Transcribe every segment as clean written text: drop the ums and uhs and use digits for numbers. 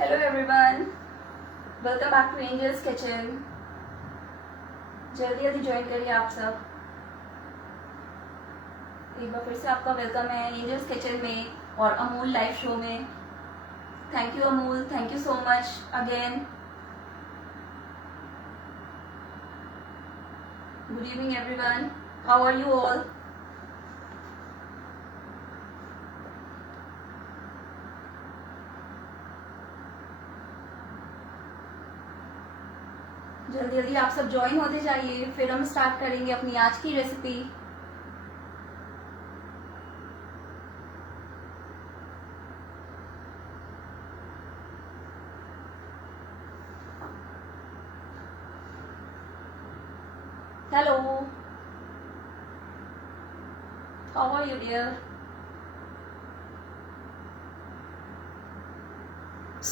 Hello everyone, welcome back to Angel's Kitchen. जल्दी जल्दी join करिए आप सब। एक बार फिर से आपका वेलकम है एंजल्स किचन में और अमूल लाइव शो में। Thank you Amul, thank you so much again. Good evening everyone, how are you all? जल्दी जल्दी आप सब ज्वाइन होते जाइए, फिर हम स्टार्ट करेंगे अपनी आज की recipe. Hello, how are you dear?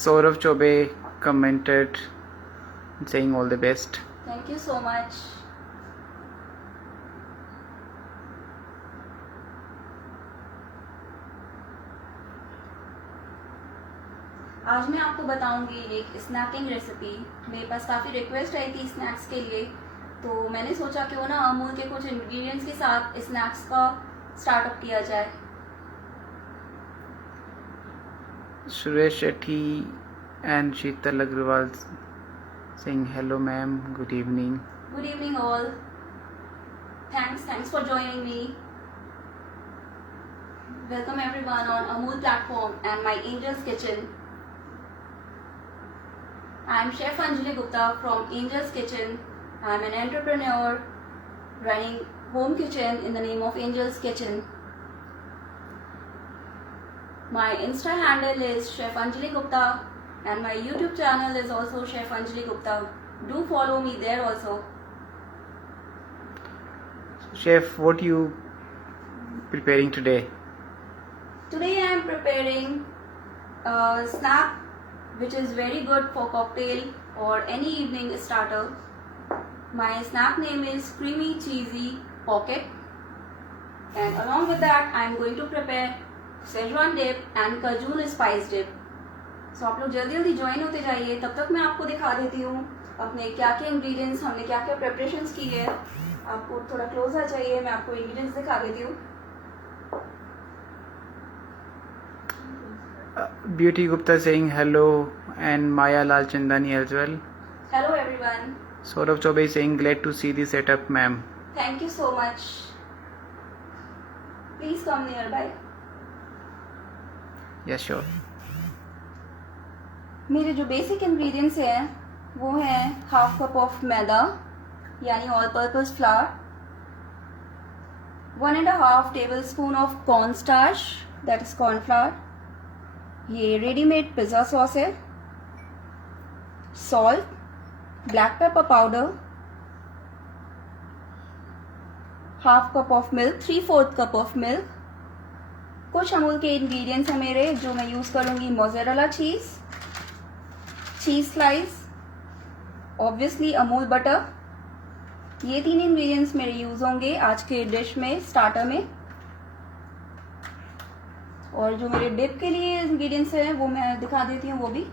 Saurav Chobe commented saying all the best. Thank you so much. आज मैं आपको बताऊंगी एक स्नैकिंग रेसिपी। मेरे पास काफ़ी रिक्वेस्ट आई थी स्नैक्स के लिए, तो मैंने सोचा क्यों ना अमूल के कुछ इंग्रेडिएंट्स के साथ स्नैक्स का स्टार्टअप किया जाए। Suresh Shetty and Sheetal Agrawal saying hello ma'am, good evening. Good evening all. Thanks for joining me. Welcome everyone on Amul platform and my Angel's Kitchen. I am Chef Anjali Gupta from Angel's Kitchen. I am an entrepreneur running home kitchen in the name of Angel's Kitchen. My Insta handle is Chef Anjali Gupta and my YouTube channel is also Chef Anjali Gupta. Do follow me there also. Chef, what you preparing today? Today I am preparing a snack which is very good for cocktail or any evening starter. My snack name is Creamy Cheesy Pocket, and along with that I am going to prepare Szechuan dip and Cajun spice dip. So आप लोग जल्दी जल्दी join होते जाइए। तब तक मैं आपको दिखा देती हूँ अपने क्या क्या इंग्रेडिएंट्स, हमने क्या क्या प्रिपरेशंस की है। आपको थोड़ा क्लोज आ जाइए, मैं आपको इंग्रेडिएंट्स दिखा देती हूँ। Beauty Gupta saying hello and Maya Lal Chandani as well. Hello everyone. Saurav Chobe saying glad to see the setup ma'am. Thank you so much. Please come nearby. Yes sure. मेरे जो basic ingredients हैं वो हैं half cup of मैदा यानी all purpose flower, 1.5 tablespoon of corn starch that is cornflour, ये readymade pizza sauce है, salt, black pepper powder, half cup of milk, 3/4 cup of milk. कुछ अमूल के इंग्रेडिएंट्स हैं मेरे जो मैं यूज़ करूँगी, mozzarella cheese slice, obviously Amul butter. ये 3 इंग्रेडिएंट्स मेरे यूज़ होंगे आज के डिश में, स्टार्टर में। और जो मेरे डिप के लिए इंग्रेडिएंट्स हैं वो मैं दिखा देती हूँ, वो भी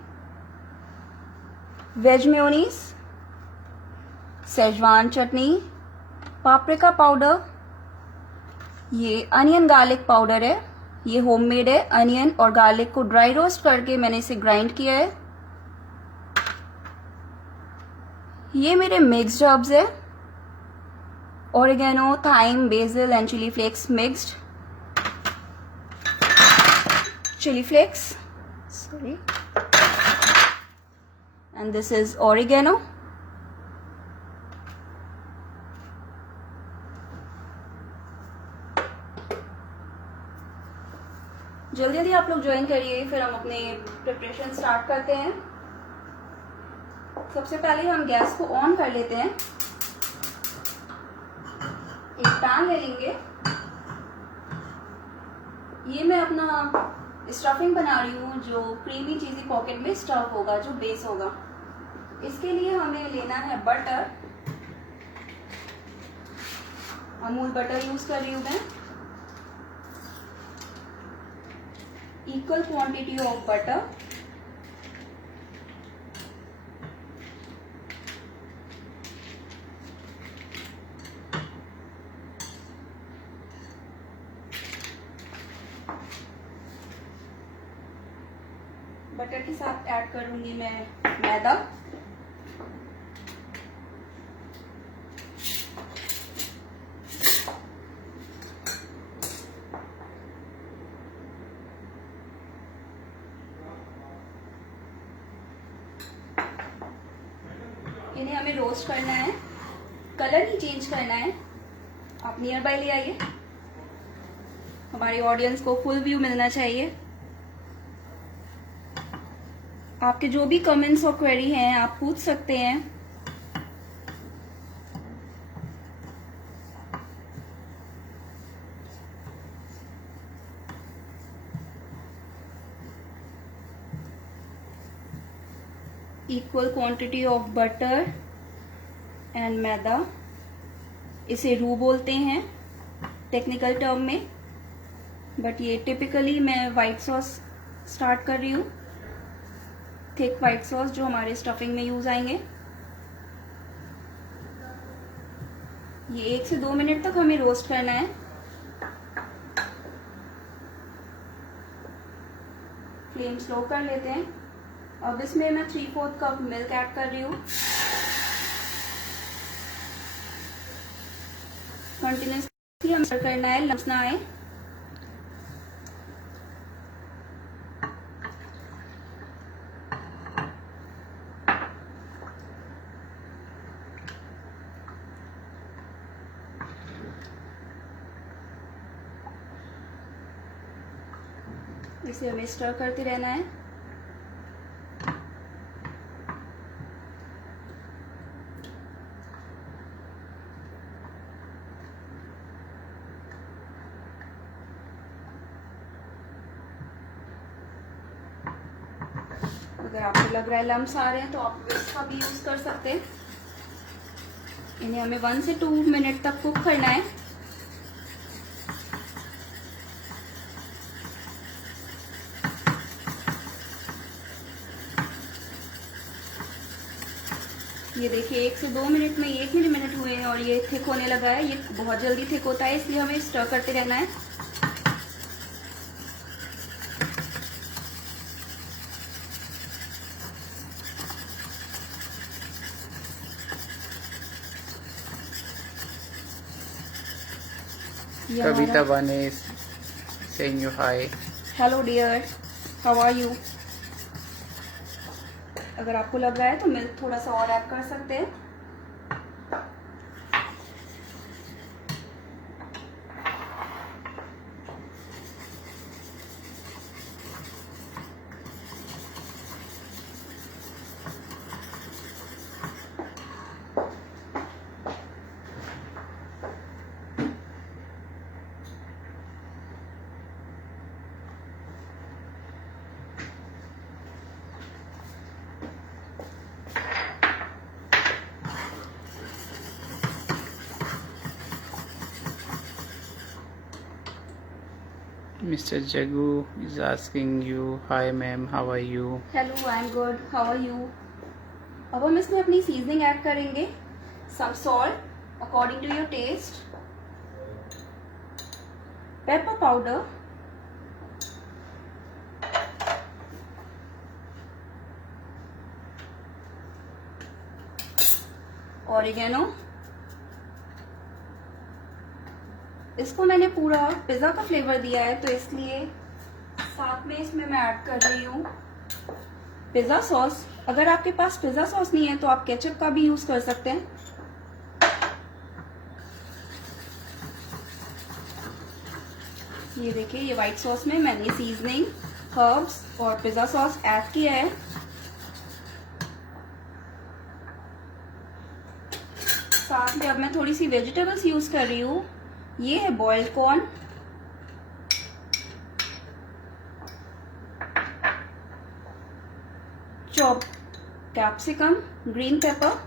वेज मेयोनीज, सेजवान चटनी, पापरिका पाउडर, ये अनियन गार्लिक पाउडर है, ये होममेड है। अनियन और गार्लिक को ड्राई रोस्ट करके मैंने इसे ग्राइंड किया है। ये मेरे मिक्स्ड हर्ब्स है, oregano, thyme, basil and chilli flakes mixed. Chilli flakes, sorry, and this is oregano. जल्दी जल्दी आप लोग ज्वाइन करिए, फिर हम अपने प्रिपरेशन स्टार्ट करते हैं। सबसे पहले हम गैस को ऑन कर लेते हैं। एक पैन ले लेंगे। ये मैं अपना स्टफिंग बना रही हूँ जो क्रीमी चीज़ी पॉकेट में स्टफ होगा, जो बेस होगा। इसके लिए हमें लेना है बटर। अमूल बटर यूज कर रही हूँ मैं। Equal quantity of butter. Butter के साथ ऐड करूंगी मैं मैदा। इन्हें हमें रोस्ट करना है, कलर ही चेंज करना है। आप नियर बाय ले आइए, हमारी ऑडियंस को फुल व्यू मिलना चाहिए। आपके जो भी कमेंट्स और क्वेरी हैं आप पूछ सकते हैं। Equal quantity of butter and maida, इसे रू बोलते हैं टेक्निकल टर्म में, बट ये टिपिकली मैं वाइट सॉस स्टार्ट कर रही हूँ, थिक वाइट सॉस जो हमारे स्टफिंग में यूज आएंगे। ये 1 से 2 मिनट तक हमें रोस्ट करना है। फ्लेम स्लो कर लेते हैं। अब इसमें मैं 3/4 कप मिल्क ऐड कर रही हूँ। कंटिन्यूसली हमें स्टर करना है, लम्स ना आए। इसे हमें स्टर करते रहना है। अगर आपको लग रहा है लम्स आ रहे हैं तो आप विस्क का भी यूज कर सकते हैं। इन्हें हमें 1 से 2 मिनट तक कुक करना है। ये देखिए 1 से 2 मिनट में 1 मिनट हुए हैं और ये थिक होने लगा है। ये बहुत जल्दी थिक होता है, इसलिए हमें स्टर करते रहना है। Kavita Bane is saying you hi. Hello dear, how are you. अगर आपको लग रहा है तो मिल्क थोड़ा सा और ऐड कर सकते हैं। Mr. Jagu is asking you, hi ma'am, how are you? Hello, I am good, how are you. अब हम इसमें अपनी सीजनिंग ऐड करेंगे। Some salt according to your taste, pepper powder, oregano. इसको मैंने पूरा पिज्जा का फ्लेवर दिया है तो इसलिए साथ में इसमें मैं ऐड कर रही हूँ पिज्जा सॉस। अगर आपके पास पिज्जा सॉस नहीं है तो आप केचप का भी यूज कर सकते हैं। ये देखिए, ये व्हाइट सॉस में मैंने सीजनिंग, हर्ब्स और पिज्जा सॉस ऐड किया है। साथ में अब मैं थोड़ी सी वेजिटेबल्स यूज कर रही हूँ। ये है boiled corn, chop capsicum, green pepper,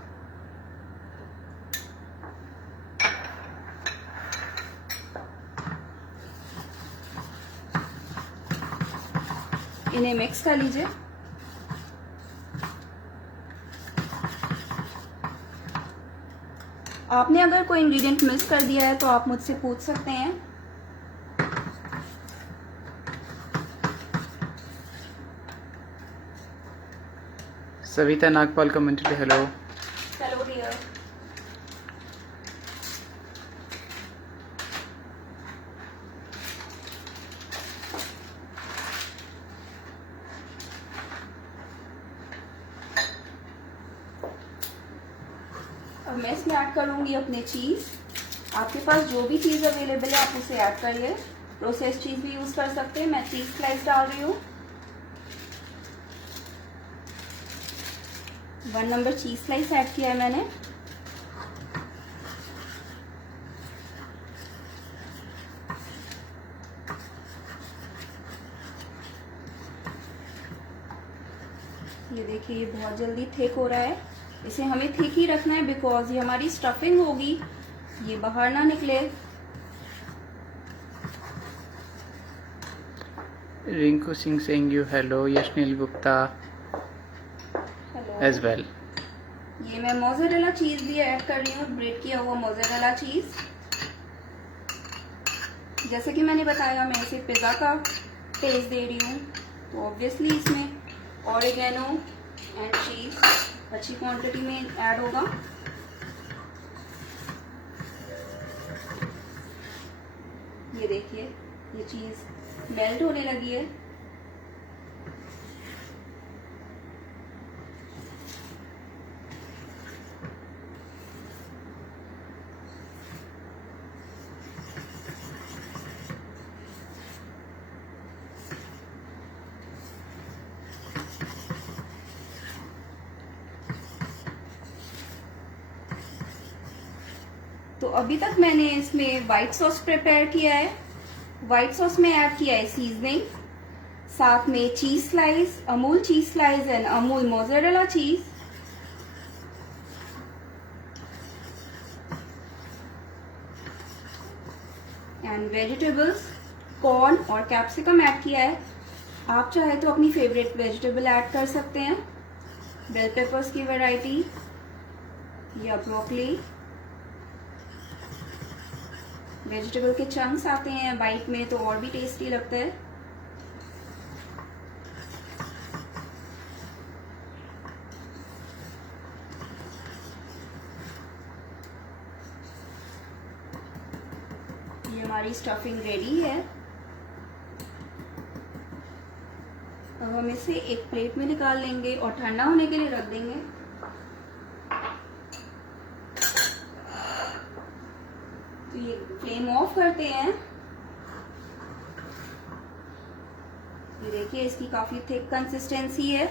इन्हें मिक्स कर लीजिए। आपने अगर कोई इंग्रेडिएंट मिस कर दिया है तो आप मुझसे पूछ सकते हैं। Savita Nagpal commented hello. Hello dear. अब मैं इसमें ऐड करूँगी अपने चीज़। आपके पास जो भी चीज़ अवेलेबल है आप उसे ऐड करिए। प्रोसेस चीज़ भी यूज़ कर सकते हैं। मैं चीज़ स्लाइस डाल रही हूँ। 1 नंबर चीज़ स्लाइस ऐड किया है मैंने। ये देखिए ये बहुत जल्दी थिक हो रहा है। इसे हमें थिक ही रखना है बिकॉज ये हमारी स्टफिंग होगी, ये बाहर ना निकले। Rinku Singh saying you hello. Yashnil Gupta hello. as well. ये मैं मोज़रेला चीज़ भी ऐड कर रही हूँ, ब्रेड किया हुआ मोज़रेला चीज़। जैसे कि मैंने बताया मैं इसे पिज़्ज़ा का टेस्ट दे रही हूँ, तो ऑब्वियसली इसमें ऑरिगेनो एंड चीज़ अच्छी क्वांटिटी में ऐड होगा। ये देखिए ये चीज़ मेल्ट होने लगी है। तो अभी तक मैंने इसमें वाइट सॉस प्रिपेयर किया है। वाइट सॉस में ऐड किया है सीजनिंग, साथ में cheese slice, Amul cheese slice and Amul mozzarella चीज। एंड वेजिटेबल्स, कॉर्न और कैप्सिकम ऐड किया है। आप चाहे तो अपनी फेवरेट वेजिटेबल ऐड कर सकते हैं, बेल पेपर्स की वैरायटी या ब्रोकली। वेजिटेबल के चंक्स आते हैं बाइट में तो और भी टेस्टी लगता है। ये हमारी स्टफिंग रेडी है। अब हम इसे एक प्लेट में निकाल लेंगे और ठंडा होने के लिए रख देंगे। तो ये फ्लेम ऑफ करते हैं। ये देखिए इसकी काफी थिक कंसिस्टेंसी है।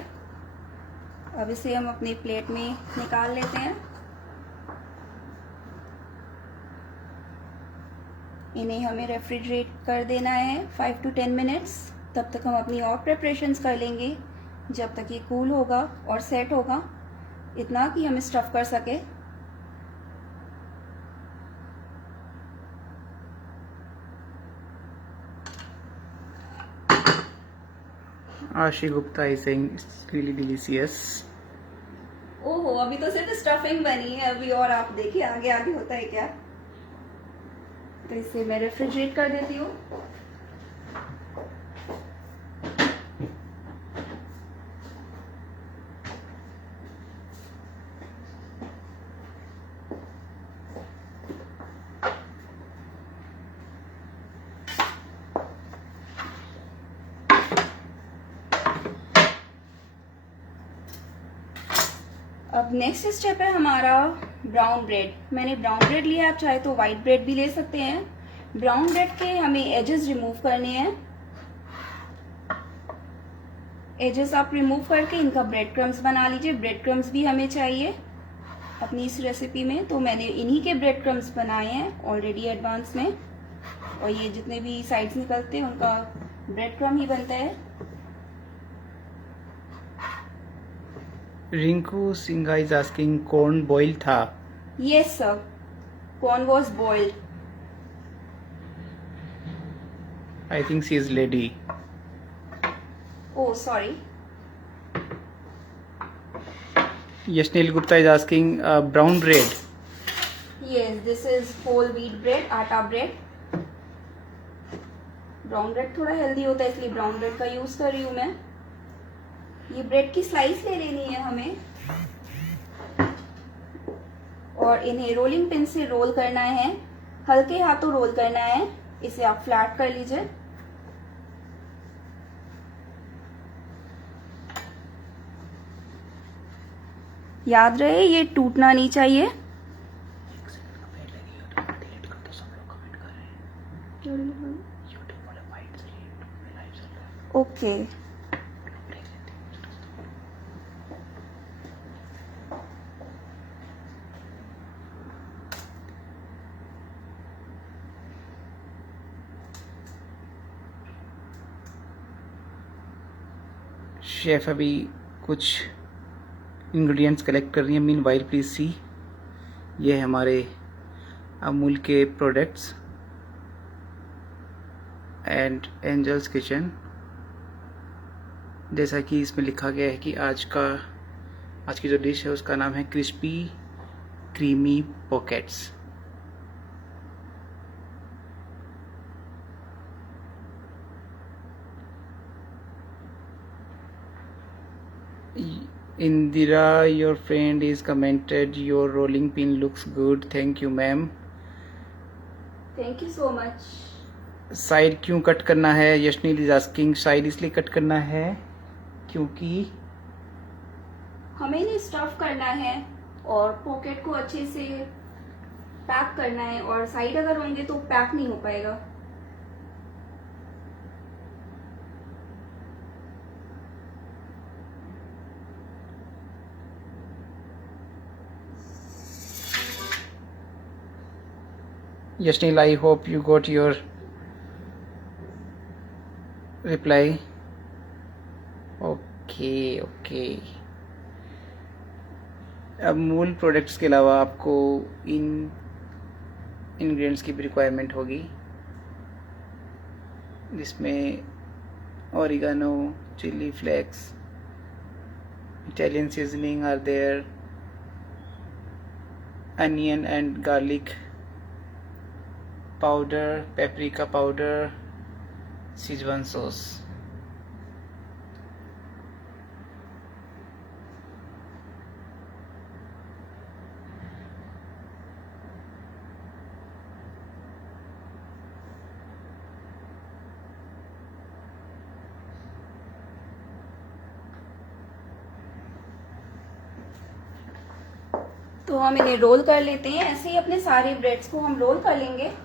अब इसे हम अपनी प्लेट में निकाल लेते हैं। इन्हें हमें रेफ्रिजरेट कर देना है 5 to 10 मिनट्स। तब तक हम अपनी और प्रिपरेशंस कर लेंगे जब तक ये कूल होगा और सेट होगा, इतना कि हम स्टफ कर सके। Ashi Gupta is saying it's really delicious. ओहो अभी तो सिर्फ स्टफिंग बनी है, अभी और आप देखिए आगे आगे होता है क्या। तो इसे मैं रेफ्रिजरेट कर देती हूँ। अब नेक्स्ट स्टेप है हमारा ब्राउन ब्रेड। मैंने ब्राउन ब्रेड लिया, आप चाहे तो वाइट ब्रेड भी ले सकते हैं। ब्राउन ब्रेड के हमें एजेस रिमूव करने हैं। एजेस आप रिमूव करके इनका ब्रेड क्रम्स बना लीजिए। ब्रेड क्रम्स भी हमें चाहिए अपनी इस रेसिपी में, तो मैंने इन्हीं के ब्रेड क्रम्स बनाए हैं ऑलरेडी एडवांस में। और ये जितने भी साइड्स निकलते हैं उनका ब्रेड क्रम ही बनता है। Rinku Singh is asking corn boiled tha. Yes sir, corn was boiled. I think she is lady. Oh sorry. Yashnil Gupta is asking brown bread. Yes, this is whole wheat bread, आटा bread. Brown bread थोड़ा healthy होता है इसलिए brown bread का use कर रही हूँ मैं। ये ब्रेड की स्लाइस ले लेनी है हमें और इन्हें रोलिंग पिन से रोल करना है। हल्के हाथों रोल करना है। इसे आप फ्लैट कर लीजिए। याद रहे ये टूटना नहीं चाहिए। ओके शेफ अभी कुछ इंग्रेडिएंट्स कलेक्ट कर रही हैं। मीन वाइल प्लीज सी, ये है हमारे अमूल के प्रोडक्ट्स एंड एंजल्स किचन। जैसा कि इसमें लिखा गया है कि आज की जो डिश है उसका नाम है crispy creamy pockets. Indira, your friend is commented your rolling pin looks good. Thank you ma'am. Thank you so much. Side क्यों कट करना है? यशनील इज आस्किंग। साइड इसलिए कट करना है क्योंकि हमें इन्हें स्टफ करना है और पॉकेट को अच्छे से पैक करना है, और साइड अगर होंगे तो पैक नहीं हो पाएगा। Yashnil, I hope you got your reply. Okay. अब मूल प्रोडक्ट्स के अलावा आपको इन इंग्रेडिएंट्स की भी रिक्वायरमेंट होगी, जिसमें oregano, chili flakes, Italian seasoning are there, onion and garlic powder, paprika powder, Schezwan sauce. तो हम इन्हें रोल कर लेते हैं। ऐसे ही अपने सारे ब्रेड्स को हम रोल कर लेंगे।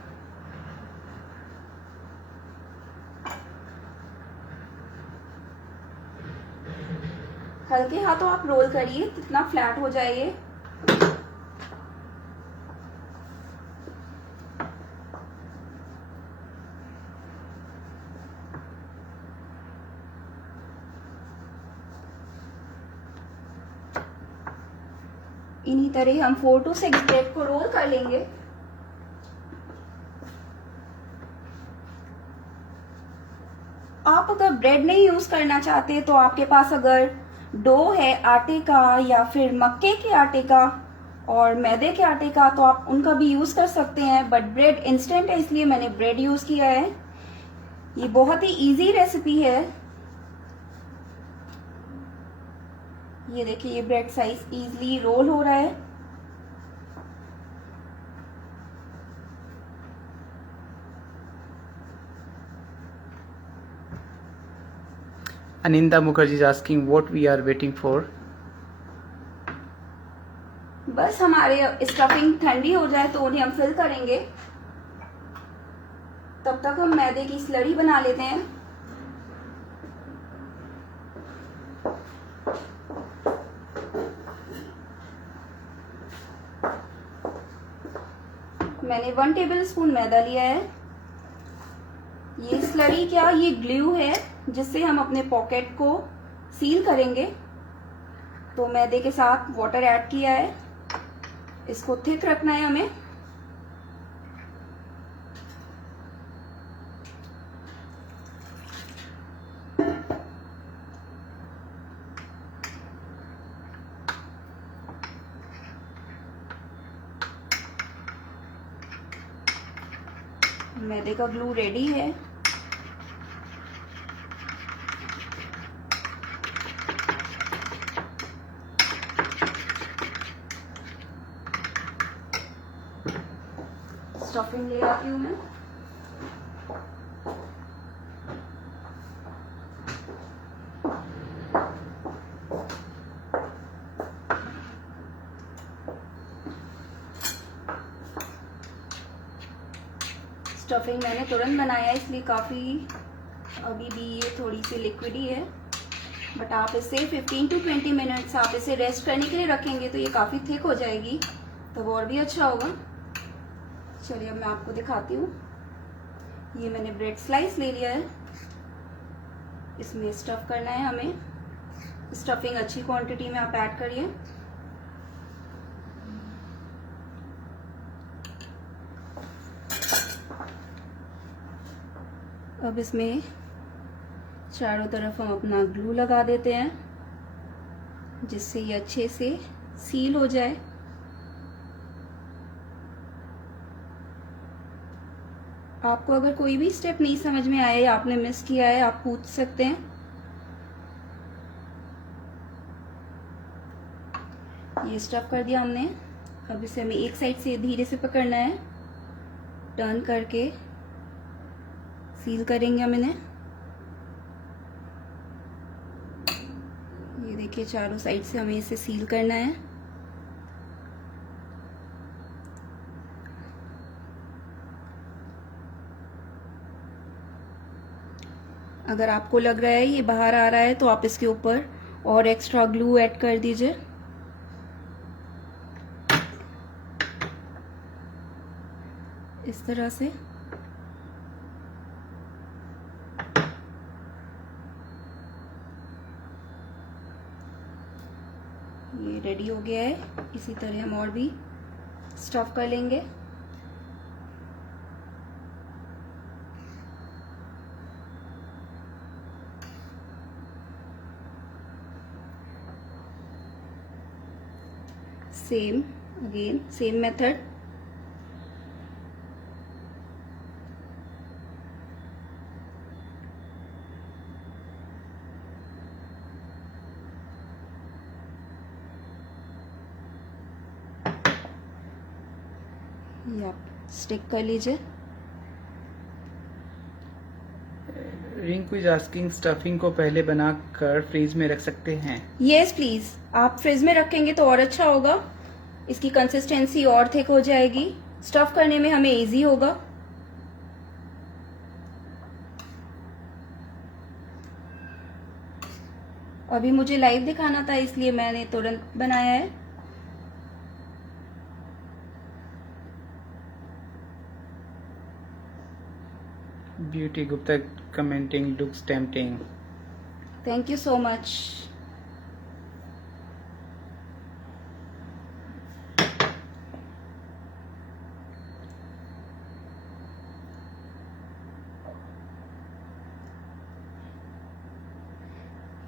हल्के हाथों आप रोल करिए, कितना फ्लैट हो जाए ये। इन्हीं तरह हम 4 to 6 ब्रेड को रोल कर लेंगे। आप अगर ब्रेड नहीं यूज करना चाहते तो आपके पास अगर डो है आटे का या फिर मक्के के आटे का और मैदे के आटे का, तो आप उनका भी यूज कर सकते हैं। बट ब्रेड इंस्टेंट है इसलिए मैंने ब्रेड यूज किया है। ये बहुत ही इजी रेसिपी है। ये देखिए, ये ब्रेड साइज इजीली रोल हो रहा है। Aninda Mukherjee is asking what we are waiting for. बस हमारे स्टफिंग ठंडी हो जाए तो उन्हें हम फिल करेंगे। तब तक हम मैदे की स्लरी बना लेते हैं। मैंने 1 टेबलस्पून मैदा लिया है। ये स्लरी क्या, ये ग्लू है जिससे हम अपने पॉकेट को सील करेंगे। तो मैदे के साथ वाटर ऐड किया है। इसको थिक रखना है हमें। मैदे का ग्लू रेडी है। स्टफिंग ले आती हूँ मैं। स्टफिंग मैंने तुरंत बनाया है, इसलिए काफ़ी अभी भी ये थोड़ी सी लिक्विड ही है, बट आप इसे 15 to 20 मिनट्स आप इसे रेस्ट करने के लिए रखेंगे तो ये काफ़ी थिक हो जाएगी, तब और भी अच्छा होगा। चलिए अब मैं आपको दिखाती हूँ। ये मैंने ब्रेड स्लाइस ले लिया है, इसमें स्टफ़ करना है हमें। स्टफिंग अच्छी क्वांटिटी में आप ऐड करिए। अब इसमें चारों तरफ हम अपना ग्लू लगा देते हैं, जिससे ये अच्छे से सील हो जाए। आपको अगर कोई भी स्टेप नहीं समझ में आया या आपने मिस किया है, आप पूछ सकते हैं। ये स्टफ कर दिया हमने। अब इसे हमें एक साइड से धीरे से पकड़ना है, टर्न करके सील करेंगे हम इन्हें। ये देखिए चारों साइड से हमें इसे सील करना है। अगर आपको लग रहा है ये बाहर आ रहा है तो आप इसके ऊपर और एक्स्ट्रा ग्लू ऐड कर दीजिए। इस तरह से ये रेडी हो गया है। इसी तरह हम और भी स्टफ कर लेंगे। Same method. ये आप स्टिक कर लीजिए। रिंकू इज आस्किंग, स्टफिंग को पहले बनाकर फ्रीज में रख सकते हैं? यस प्लीज, आप फ्रिज में रखेंगे तो और अच्छा होगा। इसकी कंसिस्टेंसी और थिक हो जाएगी, स्टफ करने में हमें इजी होगा। अभी मुझे लाइव दिखाना था, इसलिए मैंने तुरंत बनाया है। Beauty Gupta commenting, looks tempting. Thank you so much.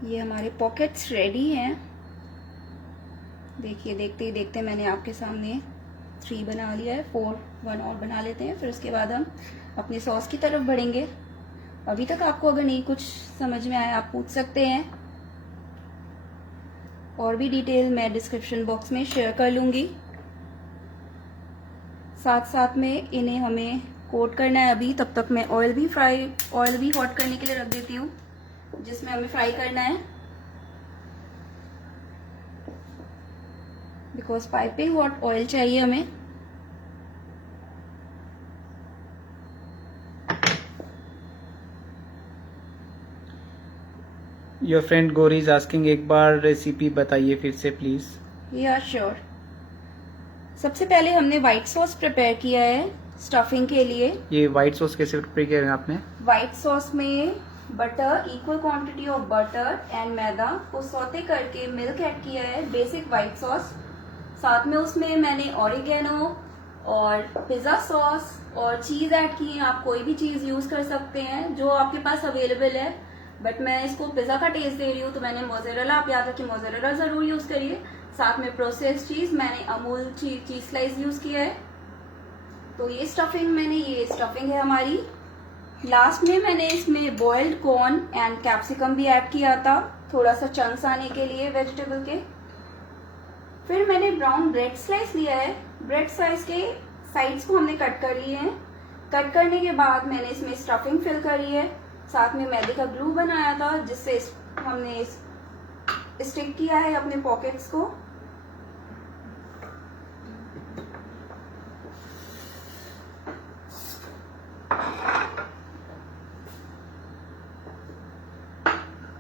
ये हमारे पॉकेट्स रेडी हैं। देखिए देखते ही देखते मैंने आपके सामने 3 बना लिया है। 4 1 और बना लेते हैं, फिर उसके बाद हम अपनी सॉस की तरफ बढ़ेंगे। अभी तक आपको अगर नहीं कुछ समझ में आया आप पूछ सकते हैं, और भी डिटेल मैं डिस्क्रिप्शन बॉक्स में शेयर कर लूँगी। साथ साथ में इन्हें हमें कोट करना है। अभी तब तक मैं ऑयल भी हॉट करने के लिए रख देती हूँ, जिसमें हमें फ्राई करना है। बिकॉज पाइपिंग हॉट ऑयल चाहिए हमें। Your friend Gauri is asking, एक बार रेसिपी बताइए फिर से प्लीज। या श्योर। सबसे पहले हमने व्हाइट सॉस प्रिपेयर किया है स्टफिंग के लिए। ये व्हाइट सॉस कैसे प्रिपेयर किया है आपने? व्हाइट सॉस में butter, equal quantity of butter and maida को सौते करके मिल्क ऐड किया है, बेसिक व्हाइट सॉस। साथ में उसमें मैंने ऑरिगेनो और पिज़्ज़ा सॉस और चीज़ ऐड की है। आप कोई भी चीज़ यूज़ कर सकते हैं जो आपके पास अवेलेबल है, बट मैं इसको पिज़्ज़ा का टेस्ट दे रही हूँ तो मैंने मोज़रेला, आप याद रखिए मोज़रेला ज़रूर यूज़ करिए। साथ में प्रोसेस्ड चीज़ मैंने अमूल चीज़ स्लाइस यूज़ किया है। तो ये स्टफिंग है हमारी। लास्ट में मैंने इसमें बॉइल्ड कॉर्न एंड कैप्सिकम भी ऐड किया था, थोड़ा सा चंक्स आने के लिए वेजिटेबल के। फिर मैंने ब्राउन ब्रेड स्लाइस लिया है। ब्रेड स्लाइस के साइड्स को हमने कट कर लिए हैं। कट करने के बाद मैंने इसमें स्टफिंग फिल करी है, साथ में मैदे का ग्लू बनाया था जिससे हमने स्टिक किया है अपने पॉकेट्स को।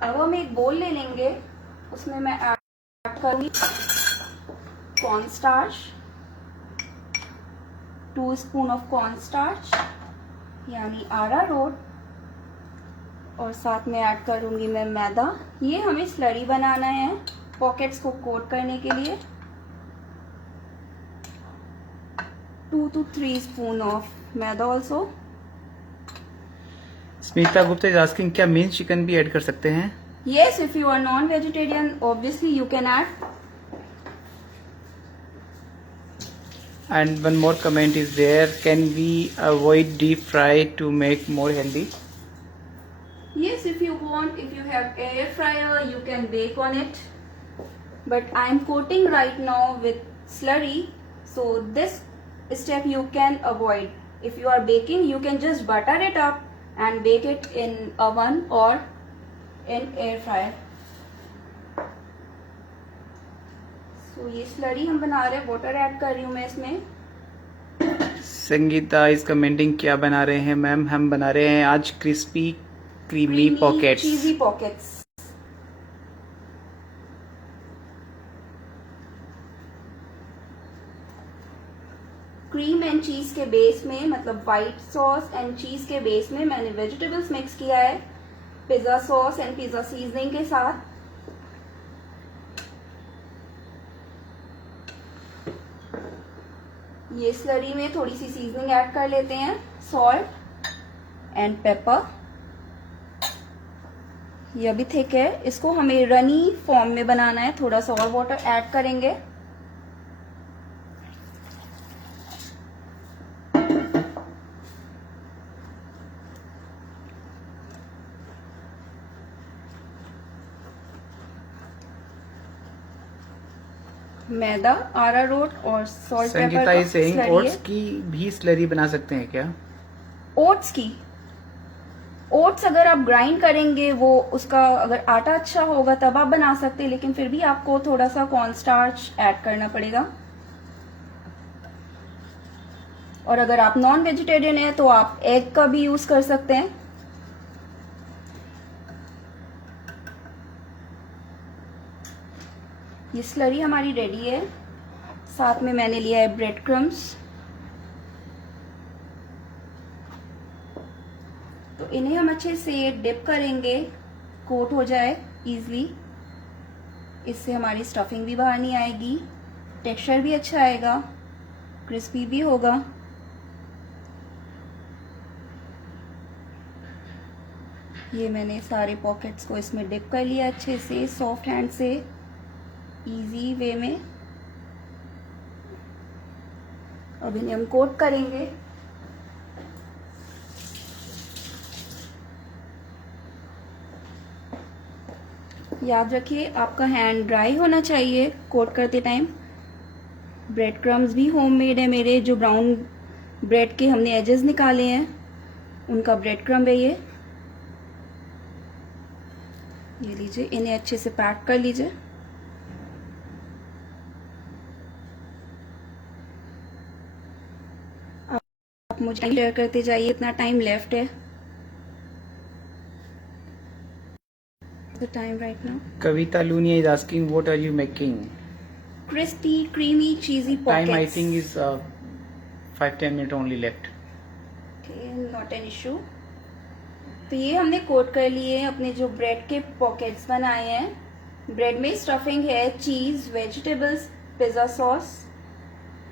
अब हम एक बोल ले लेंगे, उसमें मैं ऐड करूंगी corn starch, 2 spoon of corn starch यानी अरारोट, और साथ में ऐड करूंगी मैं मैदा। ये हमें स्लरी बनाना है पॉकेट्स को कोट करने के लिए। 2 to 3 spoon of maida also. Smita Gupta is asking, क्या मिंस चिकन भी ऐड कर सकते हैं? Yes, if you are non-vegetarian, obviously you can add. And one more comment is there, can we avoid deep fry to make more healthy? Yes, if you want, if you have air fryer, you can bake on it. But I am coating right now with slurry, so this step you can avoid. If you are baking, you can just butter it up and bake it in oven or in air fryer. So ये slurry हम बना रहे हैं, water add कर रही हूँ मैं इसमें। संगीता इज कमेंटिंग, क्या बना रहे हैं मैम? हम बना रहे हैं आज crispy creamy pockets. Cheesy pockets. Cream and cheese के बेस में, मतलब व्हाइट सॉस एंड चीज के बेस में मैंने वेजिटेबल्स मिक्स किया है pizza sauce and pizza seasoning के साथ। ये स्लरी में थोड़ी सी सीजनिंग ऐड कर लेते हैं, सॉल्ट एंड पेपर। ये अभी थिक है, इसको हमें रनी फॉर्म में बनाना है, थोड़ा सा और वाटर ऐड करेंगे। मैदा, अरारोट और salt pepper. Sangeeta is saying oats की भी स्लरी बना सकते हैं क्या? ओट्स की, ओट्स अगर आप ग्राइंड करेंगे, वो उसका अगर आटा अच्छा होगा तब आप बना सकते हैं, लेकिन फिर भी आपको थोड़ा सा कॉर्न स्टार्च ऐड करना पड़ेगा। और अगर आप नॉन वेजिटेरियन है तो आप एग का भी यूज कर सकते हैं। ये स्लरी हमारी रेडी है। साथ में मैंने लिया है ब्रेड क्रम्स। तो इन्हें हम अच्छे से डिप करेंगे, कोट हो जाए इजीली। इससे हमारी स्टफिंग भी बाहर नहीं आएगी, टेक्सचर भी अच्छा आएगा, क्रिस्पी भी होगा। ये मैंने सारे पॉकेट्स को इसमें डिप कर लिया अच्छे से, सॉफ्ट हैंड से, इजी वे में। अब इन्हें हम कोट करेंगे। याद रखिए आपका हैंड ड्राई होना चाहिए कोट करते टाइम। ब्रेड क्रम्स भी होममेड है मेरे, जो ब्राउन ब्रेड के हमने एजेस निकाले हैं उनका ब्रेड क्रम्ब है ये लीजिए, इन्हें अच्छे से पैक कर लीजिए। आप मुझे शेयर करते जाइए, इतना टाइम लेफ्ट है। The time right now. Kavita Lunia is asking, what are you making? Crispy, creamy, cheesy pockets. Time I think is 5-10 minutes only left. Okay, not an issue. तो ये हमने कोट कर लिए हैं अपने जो ब्रेड के पॉकेट्स बनाए हैं। ब्रेड में स्टफिंग है चीज, वेजिटेबल्स, पिज्जा सॉस,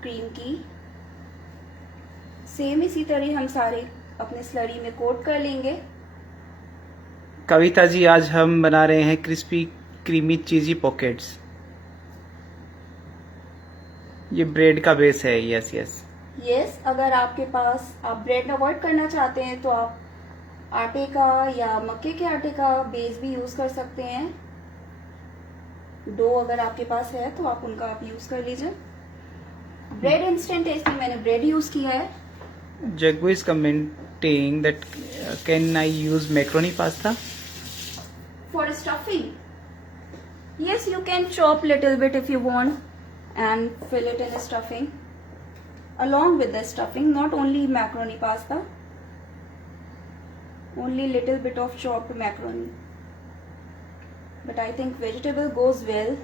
क्रीम की। सेम इसी तरह हम सारे अपने स्लरी में कोट कर लेंगे। कविता जी, आज हम बना रहे हैं क्रिस्पी क्रीमी चीजी पॉकेट्स। ये ब्रेड का बेस है। यस यस यस, अगर आपके पास आप ब्रेड अवॉइड करना चाहते हैं तो आप आटे का या मक्के के आटे का बेस भी यूज कर सकते हैं। डो अगर आपके पास है तो आप उनका आप यूज कर लीजिए। ब्रेड इंस्टेंट टेस्ट में मैंने ब्रेड यूज किया है. Jago is commenting that can I use macaroni pasta? For stuffing, yes, you can chop little bit if you want and fill it in stuffing along with the stuffing, not only macaroni pasta, only little bit of chopped macaroni, but I think vegetable goes well.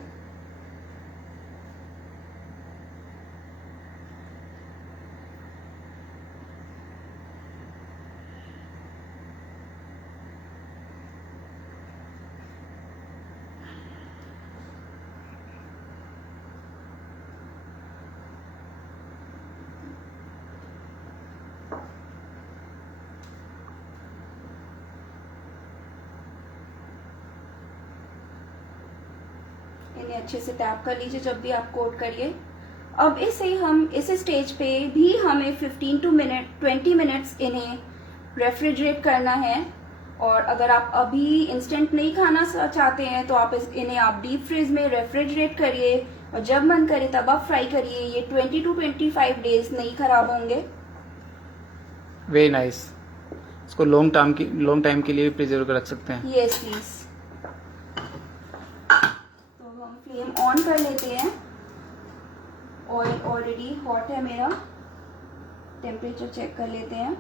इन्हें अच्छे से tap कर लीजिए जब भी आप coat करिए. अब इसे हम इस स्टेज पे भी हमें 15 to 20 मिनट्स इन्हें रेफ्रिजरेट करना है. और अगर आप अभी इंस्टेंट नहीं खाना चाहते हैं तो आप इन्हें आप डीप फ्रीज में रेफ्रिजरेट करिए और जब मन करे तब आप फ्राई करिए. ये 20 to 25 डेज नहीं खराब होंगे. Very nice. इसको लॉन्ग टाइम के लिए भी प्रिजर्व कर रख सकते हैं. Yes please. तो हम फ्लेम ऑन कर लेते हैं. ऑयल ऑलरेडी हॉट है मेरा. टेम्परेचर चेक कर लेते हैं.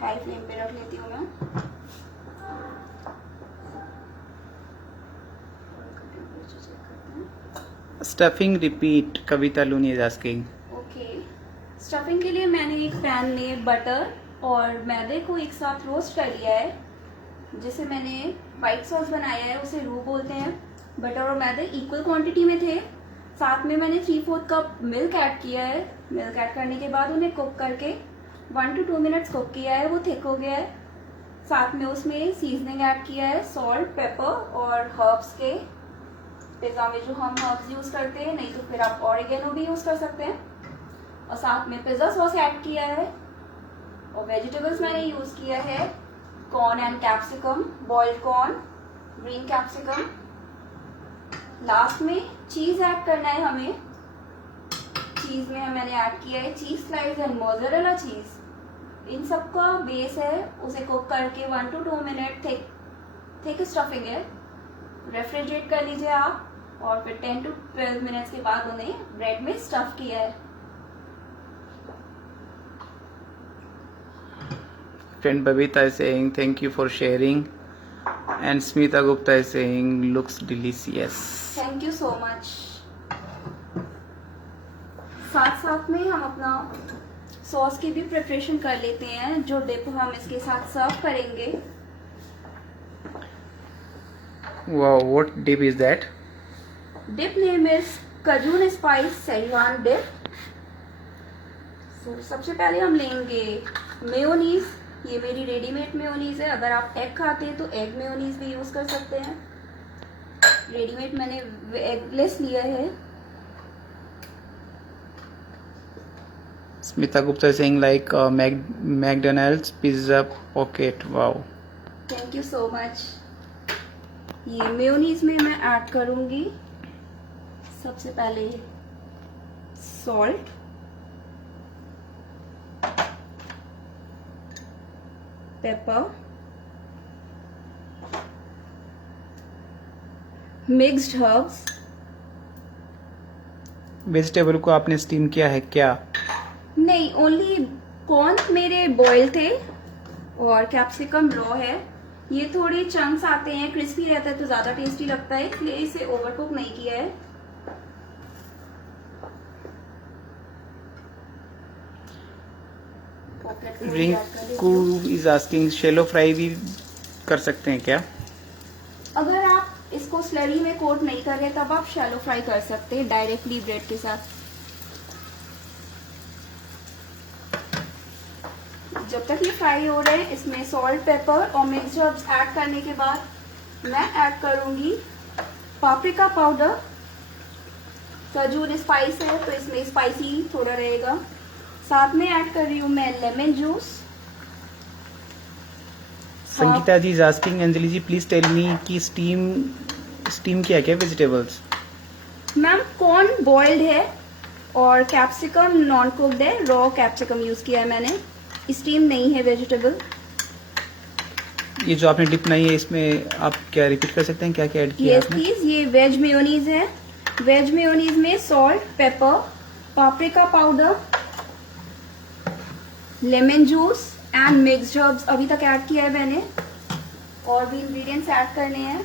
हाई फ्लेम पे रख लेती हूँ मैं. टेम्परेचर चेक करते हैं. Stuffing repeat Kavita Looni is asking. Okay. Stuffing के लिए मैंने एक पैन में बटर और मैदे को एक साथ रोस्ट कर लिया है. जिसे मैंने वाइट सॉस बनाया है उसे रू बोलते हैं. बटर और मैदे इक्वल क्वांटिटी में थे. साथ में मैंने 3/4 कप मिल्क ऐड किया है. मिल्क ऐड करने के बाद उन्हें कुक करके 1 to 2 मिनट्स कुक किया है. वो थिक हो गया है. साथ में उसमें सीजनिंग ऐड किया है सॉल्ट, पेपर और हर्ब्स के. पिज्जा में जो हम हर्ब्स यूज करते हैं, नहीं तो फिर आप ऑरिगेनो भी यूज कर सकते हैं. और साथ में पिज्जा सॉस ऐड किया है. और वेजिटेबल्स मैंने यूज किया है corn and capsicum, boiled corn, green capsicum. Last में चीज ऐड करना है हमें. चीज में मैंने ऐड किया है चीज स्लाइस एंड मोज़रेला चीज. इन सब का बेस है. उसे कुक करके 1 to 2 मिनट थिक स्टफिंग है. रेफ्रिजरेट कर लीजिए आप. और फिर 10 to 12 मिनट्स के बाद उन्हें ब्रेड में स्टफ किया है. Friend Babita is saying thank you for sharing, and Smita Gupta is saying looks delicious. Thank you so much. साथ साथ में हम अपना सॉस की भी प्रिपरेशन कर लेते हैं. जो डिप हम इसके साथ सर्व करेंगे. Wow, what dip is that? Dip name is cajun spice Schezwan dip. सबसे पहले हम लेंगे मेयोनीज. ये मेरी रेडीमेड मेयोनीज है. अगर आप एग खाते हैं तो एग मेयोनीज भी यूज कर सकते हैं. रेडीमेड मैंने एगलेस लिया है. Smita Gupta is saying like McDonald's pizza pocket. Wow. Thank you so much. ये मेयोनीज में मैं ऐड करूंगी सबसे पहले salt, paper, mixed herbs. Vegetable को आपने स्टीम किया है क्या? नहीं, ओनली कॉर्न मेरे बॉयल थे और कैप्सिकम रॉ है. ये थोड़े चंक्स आते हैं, क्रिस्पी रहता है तो ज्यादा टेस्टी लगता है, इसलिए इसे ओवरकुक नहीं किया है. Rinku is asking shallow fry भी कर सकते हैं क्या? अगर आप इसको स्लरी में कोट नहीं कर रहे तब आप शैलो फ्राई कर सकते हैं डायरेक्टली ब्रेड के साथ. जब तक ये फ्राई हो रहे हैं इसमें सॉल्ट, पेपर और मिक्स्ड हर्ब्स ऐड करने के बाद मैं ऐड करूंगी पाप्रिका पाउडर. कजून स्पाइस है तो इसमें स्पाइसी थोड़ा रहेगा. साथ में ऐड कर रही हूँ मैं lemon juice, Sangeeta ji is asking Anjali ji please tell me कि स्टीम क्या क्या वेजिटेबल्स। मैम कॉर्न बॉइल्ड है और कैप्सिकम नॉन कुक्ड है, रॉ कैप्सिकम यूज किया है मैंने, स्टीम नहीं है वेजिटेबल। ये जो आपने डिप बनाई है इसमें आप क्या रिपीट कर सकते हैं क्या क्या ऐड किया यस आपने? प्लीज, ये वेज मेयोनीज है। वेज मेयोनीज में salt, pepper, paprika powder, lemon juice and mixed herbs अभी तक ऐड किया है मैंने, और भी इंग्रेडिएंट्स ऐड करने हैं।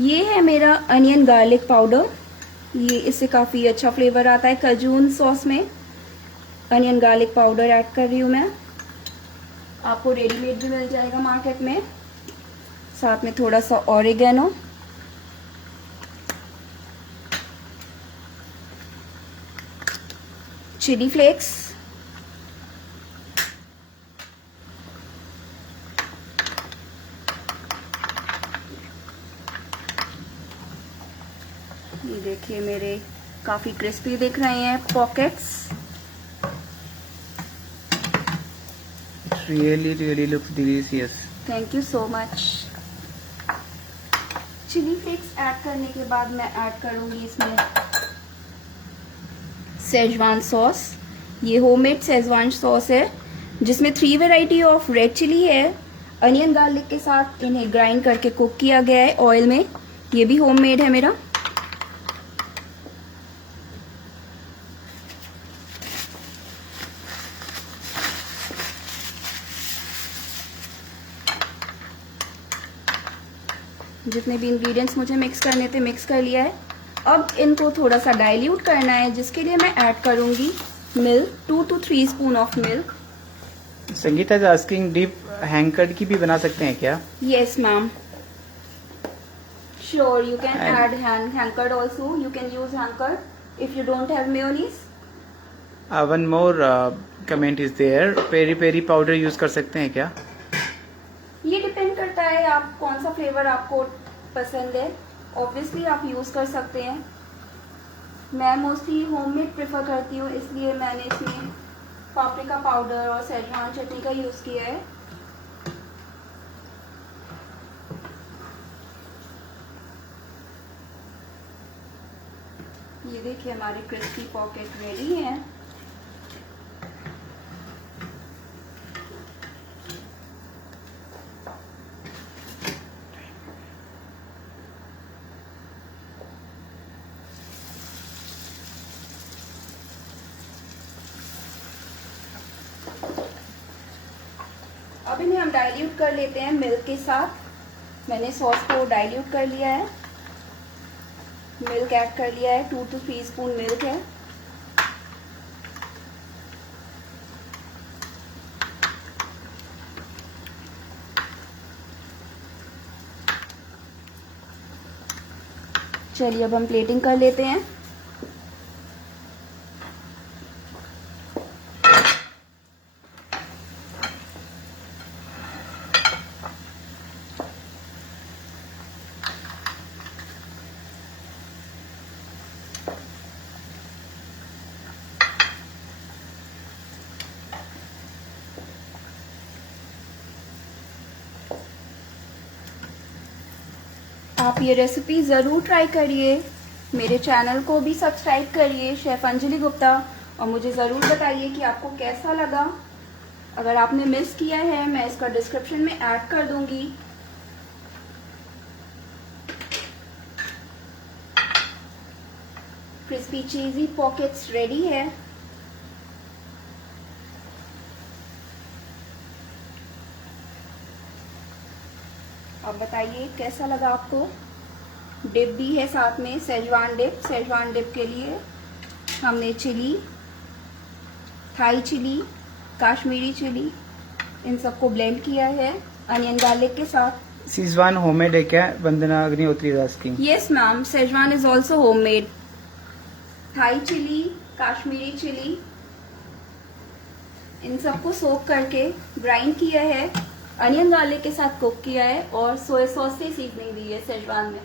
ये है मेरा अनियन गार्लिक पाउडर, ये इससे काफी अच्छा फ्लेवर आता है। कजून सॉस में अनियन गार्लिक पाउडर ऐड कर रही हूँ मैं, आपको रेडीमेड भी मिल जाएगा मार्केट में। साथ में थोड़ा सा ऑरिगेनो, चिली फ्लेक्स, ये देखिए मेरे काफी क्रिस्पी दिख रहे हैं pockets. Really looks delicious. Thank you so much. Chilli flakes add करने के बाद मैं ऐड करूंगी इसमें सेजवान सॉस। ये होममेड सेजवान सॉस है जिसमें 3 वैरायटी ऑफ रेड चिली है। अनियन गार्लिक के साथ इन्हें ग्राइंड करके कुक किया गया है ऑयल में। ये भी होममेड है मेरा। जितने भी इंग्रेडिएंट्स मुझे मिक्स करने थे मिक्स कर लिया है। अब इनको थोड़ा सा डाइल्यूट करना है, जिसके लिए मैं ऐड करूंगी milk, 2 to 3 spoon of milk. Sangeeta is asking dip hung curd की भी बना सकते हैं क्या? Yes ma'am, sure you can add hung curd also. You can use hung curd if you don't have mayonnaise. One more comment is there, peri peri powder use कर सकते हैं क्या? ये डिपेंड करता है आप कौन सा फ्लेवर आपको पसंद है। ऑब्वियसली आप यूज कर सकते हैं। मैं मोस्टली होममेड प्रेफर करती हूँ, इसलिए मैंने इसमें पापरिका पाउडर और सेजवान चटनी का यूज किया है। ये देखिए हमारे क्रिस्पी पॉकेट रेडी हैं। अब इन्हें हम डाइल्यूट कर लेते हैं मिल्क के साथ। मैंने सॉस को डाइल्यूट कर लिया है, मिल्क ऐड कर लिया है, 2 to 3 स्पून मिल्क है। चलिए अब हम प्लेटिंग कर लेते हैं। आप ये रेसिपी ज़रूर ट्राई करिए। मेरे चैनल को भी सब्सक्राइब करिए, शेफ़ अंजलि गुप्ता, और मुझे ज़रूर बताइए कि आपको कैसा लगा। अगर आपने मिस किया है मैं इसका डिस्क्रिप्शन में ऐड कर दूंगी। क्रिस्पी चीज़ी पॉकेट्स रेडी है। अब बताइए कैसा लगा आपको। डिप भी है साथ में, सेजवान डिप। सेजवान डिप के लिए हमने chili, Thai chili, Kashmiri chili, इन सबको ब्लेंड किया है अनियन गार्लिक के साथ। सेजवान होममेड है क्या? Vandana Agnihotri is asking. Yes ma'am, Schezwan is also homemade. Thai chili, Kashmiri chili, इन सबको सोक करके ग्राइंड किया है, अनियन गार्लिक के साथ कुक किया है, और सोया सॉस से सीजनिंग दी है सेजवान में।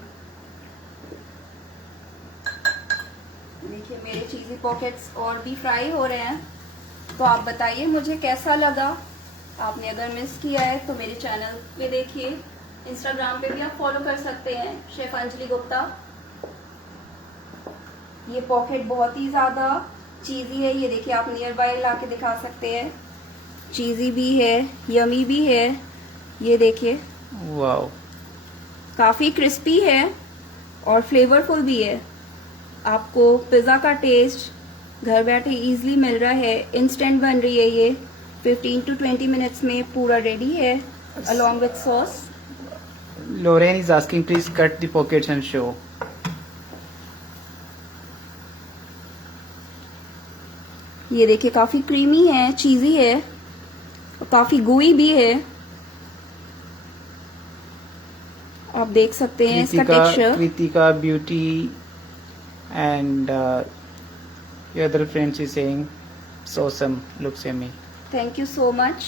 देखिए मेरे चीज़ी पॉकेट्स और भी फ्राई हो रहे हैं। तो आप बताइए मुझे कैसा लगा। आपने अगर मिस किया है तो मेरे चैनल पे देखिए, इंस्टाग्राम पे भी आप फॉलो कर सकते हैं, शेफ अंजलि गुप्ता। ये पॉकेट बहुत ही ज़्यादा चीज़ी है, ये देखिए आप नियर बाय ला के दिखा सकते हैं। चीज़ी भी है, यमी भी है, ये देखिए वाओ, काफ़ी क्रिस्पी है और फ्लेवरफुल भी है। आपको पिज़्ज़ा का टेस्ट घर बैठे इजीली मिल रहा है। इंस्टेंट बन रही है ये, 15 to 20 मिनट्स में पूरा रेडी है along with sauce. Lorraine is asking, please cut the pockets and show. ये देखिए काफ़ी क्रीमी है, चीज़ी है और काफ़ी gooey भी है। आप देख सकते हैं इसका texture. Kritika Beauty and your other friends is saying it's awesome, looks yummy. Thank you so much.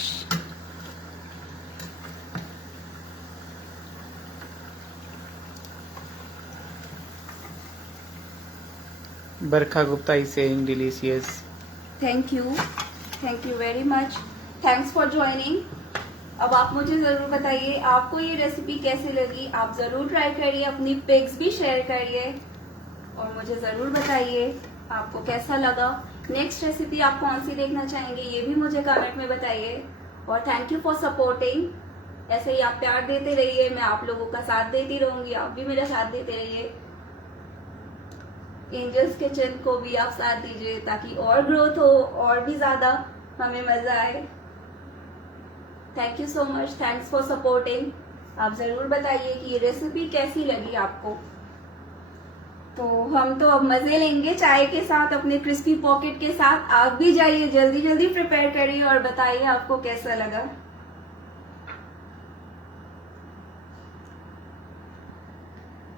Barkha Gupta is saying delicious. Thank you very much, thanks for joining. अब आप मुझे ज़रूर बताइए आपको ये रेसिपी कैसी लगी। आप ज़रूर ट्राई करिए, अपनी पिक्स भी शेयर करिए और मुझे ज़रूर बताइए आपको कैसा लगा। नेक्स्ट रेसिपी आप कौन सी देखना चाहेंगे ये भी मुझे कमेंट में बताइए। और थैंक यू फॉर सपोर्टिंग, ऐसे ही आप प्यार देते रहिए, मैं आप लोगों का साथ देती रहूंगी, आप भी मेरा साथ देते रहिए। एंजल्स किचन को भी आप साथ दीजिए ताकि और ग्रोथ हो और भी ज़्यादा हमें मज़ा आए। Thank you so much, thanks for supporting. आप ज़रूर बताइए कि ये रेसिपी कैसी लगी आपको। तो हम तो अब मज़े लेंगे चाय के साथ, अपने क्रिस्पी पॉकेट के साथ। आप भी जाइए, जल्दी जल्दी प्रिपेयर करिए और बताइए आपको कैसा लगा।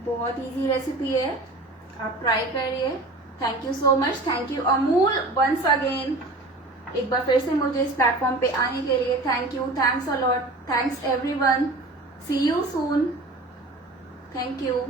बहुत इजी रेसिपी है, आप ट्राई करिए। Thank you so much, thank you Amul once again, एक बार फिर से मुझे इस प्लेटफॉर्म पे आने के लिए thank you, thanks a lot, thanks everyone, see you soon, thank you.